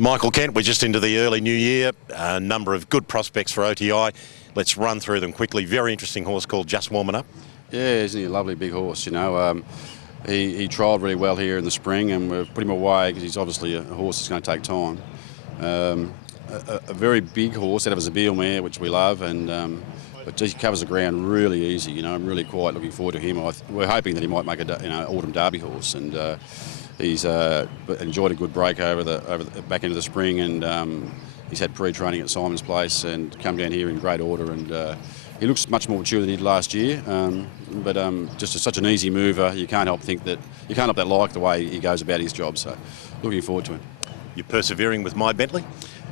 Michael Kent, we're just into the early new year. A number of good prospects for OTI. Let's run through them quickly. Very interesting horse called Just Warming Up. Yeah, isn't he a lovely big horse, you know. He trialled really well here in the spring, and we've put him away because he's obviously a horse that's going to take time. A very big horse out of a Zabeel mare, which we love, and but he covers the ground really easy. You know, I'm really quite looking forward to him. We're hoping that he might make a autumn derby horse, and he's enjoyed a good break over the back end of the spring, and he's had pre-training at Simon's Place and come down here in great order, and he looks much more mature than he did last year. But just such an easy mover, you can't help but like the way he goes about his job. So, looking forward to him. You're persevering with My Bentley?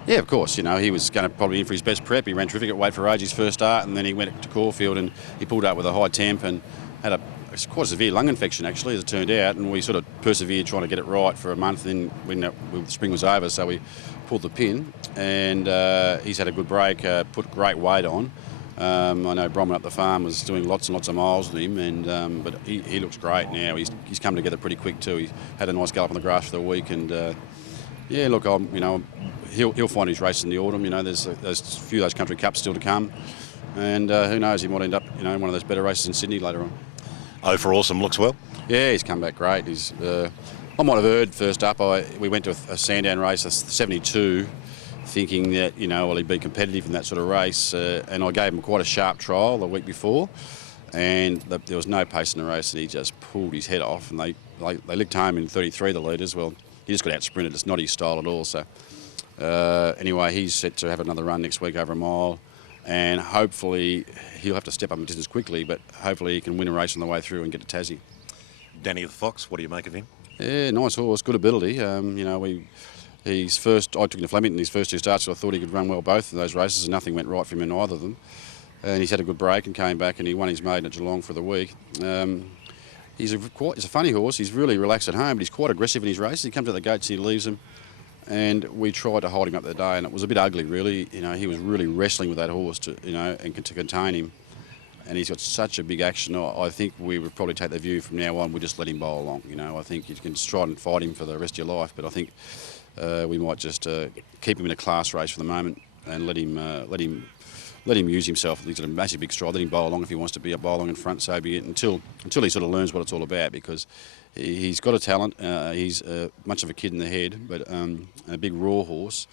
Yeah, of course. You know, he was going to probably in for his best prep. He ran terrific at Weight for Age his first start, and then he went to Caulfield and he pulled up with a high temp and had quite a severe lung infection, actually, as it turned out. And we sort of persevered trying to get it right for a month. And then when spring was over, so we pulled the pin, and he's had a good break, put great weight on. I know Bromwell up the farm was doing lots and lots of miles with him, and but he looks great now. He's come together pretty quick too. He had a nice gallop on the grass for the week, and yeah, look, he'll find his race in the autumn. You know, there's a few of those country cups still to come, and who knows, he might end up in one of those better races in Sydney later on. Oh, for Awesome looks well. Yeah, he's come back great. I might have heard first up. We went to a Sandown race, a 72. Thinking that, he'd be competitive in that sort of race, and I gave him quite a sharp trial the week before, and there was no pace in the race, and he just pulled his head off, and they licked home in 33, the leaders. Well, he just got out sprinted. It's not his style at all. So anyway, he's set to have another run next week over a mile, and hopefully he'll have to step up in distance quickly, but hopefully he can win a race on the way through and get to Tassie. Danny the Fox, what do you make of him? Yeah, nice horse, good ability. I took him to Flemington his first two starts, so I thought he could run well both of those races, and nothing went right for him in either of them. And he's had a good break and came back, and he won his maiden at Geelong for the week. He's a funny horse. He's really relaxed at home, but he's quite aggressive in his races. He comes out the gates and he leaves them. And we tried to hold him up the day, and it was a bit ugly, really. He was really wrestling with that horse to contain him. And he's got such a big action. I think we would probably take the view from now on, we'll just let him bowl along. I think you can try and fight him for the rest of your life, but I think we might just keep him in a class race for the moment and let him use himself. He's got a massive big stride. Let him bowl along if he wants to be a bowl along in front. So be it until he sort of learns what it's all about, because he's got a talent. He's much of a kid in the head, but a big raw horse.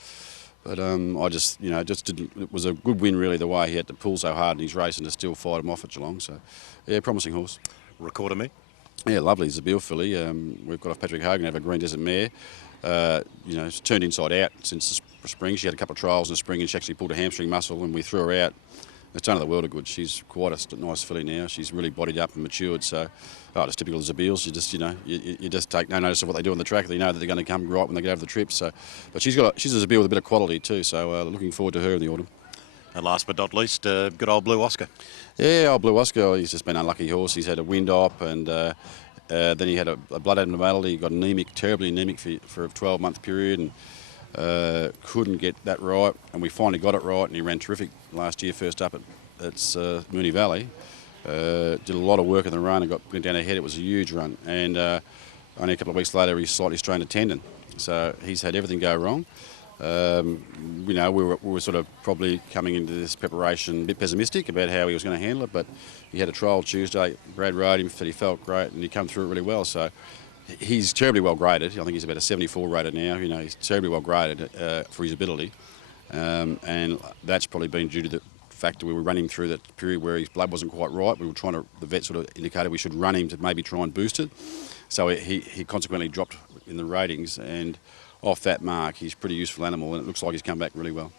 But it was a good win really, the way he had to pull so hard in his race and to still fight him off at Geelong. So yeah, promising horse. Recorder me. Yeah, lovely. Zabeel filly. We've got off Patrick Hogan, have a Green Desert mare. It's turned inside out since the spring. She had a couple of trials in the spring and she actually pulled a hamstring muscle, and we threw her out. It's done her the world of good. She's quite a nice filly now. She's really bodied up and matured. So, it's typical of Zabeels. You just take no notice of what they do on the track. They know that they're going to come right when they get over the trip. So, but she's a Zabeel with a bit of quality too. So, looking forward to her in the autumn. And last but not least, good old Blue Oscar. Yeah, old Blue Oscar. He's just been an unlucky horse. He's had a wind op, and then he had a blood abnormality. He got terribly anemic for a 12-month period, and couldn't get that right. And we finally got it right, and he ran terrific last year, first up at Moonee Valley. Did a lot of work in the run and went down ahead. It was a huge run, and only a couple of weeks later he slightly strained a tendon. So he's had everything go wrong. We were sort of probably coming into this preparation a bit pessimistic about how he was going to handle it, but he had a trial Tuesday. Brad rode him, said he felt great, and he came through it really well. So he's terribly well graded. I think he's about a 74 rated now. He's terribly well graded for his ability, and that's probably been due to the fact that we were running through that period where his blood wasn't quite right. The vet sort of indicated we should run him to maybe try and boost it. So he consequently dropped in the ratings, and off that mark, he's a pretty useful animal, and it looks like he's come back really well.